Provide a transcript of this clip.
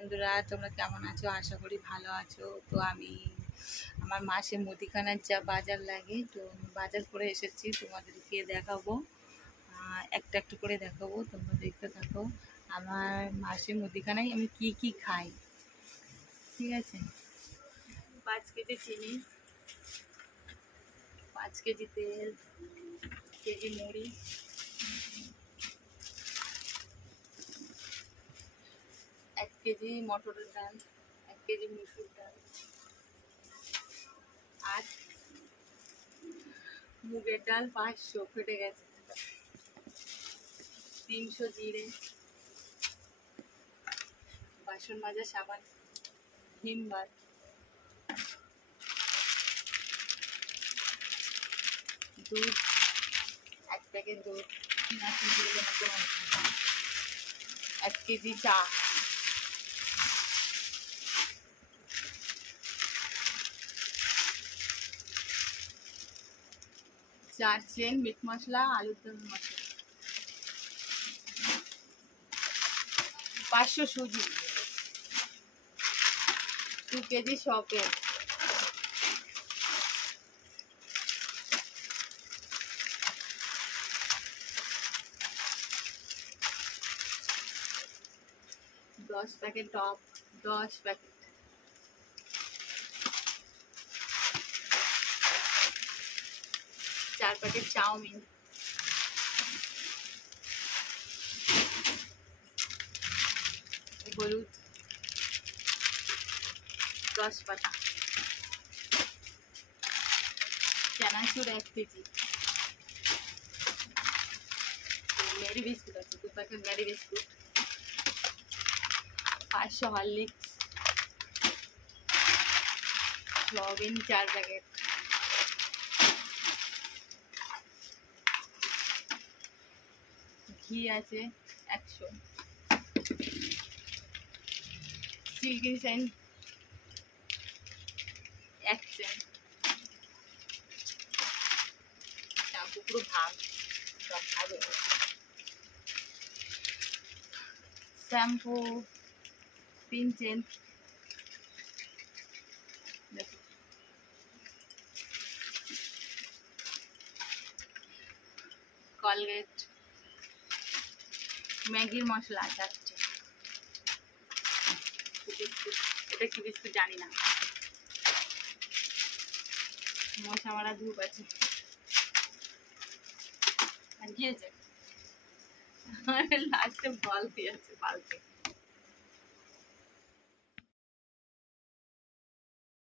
বন্ধুরা, তোমরা কেমন আছো? আশা করি ভালো আছো। তো আমি আমার মাসে মুদিখানার যা বাজার লাগে, তো বাজার করে এসেছি, তোমাদেরকে দেখাবো। একটা একটা করে দেখাবো, তোমরা দেখতে থাকো। আমার মাসে মুদিখানায় আমি কি কি খাই, ঠিক আছে? 5 কেজি চিনি, 5 কেজি তেল, কেজি মুড়ি, 1 কেজি মটরের ডাল, 1 কেজি মুসুর ডাল, আর মুগের ডাল 500 ফেটে গেছে, 300 জিরে, বাসন মাজা সাবান, ভিমবার, দুধ, 1 প্যাকেট দুধ, 1 কেজি চা, 4 চেন মিট মশলা, আলুর দম মশলা, 500 সুজি, 2 কেজি সকেট, 10 প্যাকেট টপ, 10 প্যাকেট, 4 প্যাকেট চাউমিন, হলুদ 10 পাতা, চানাচুর 1 কেজি, মেরি বিস্কুট আছে 2 প্যাকেট মেরি বিস্কুট, 500 হরলিক্স, লবণ 4 প্যাকেট, ঘি আছে 100, সিল্কি শাইন 1 চেন, শ্যাম্পু পুরো ভাগ, সব ভাগ, শ্যাম্পু 3 চেন, দেখো কলগেট, ম্যাগির মশলা 4টে, এটা কি বিস্কুট জানি না, মশা মারা ধূপ আছে, আর কি আছে লাস্টে বালতি আছে, বালতি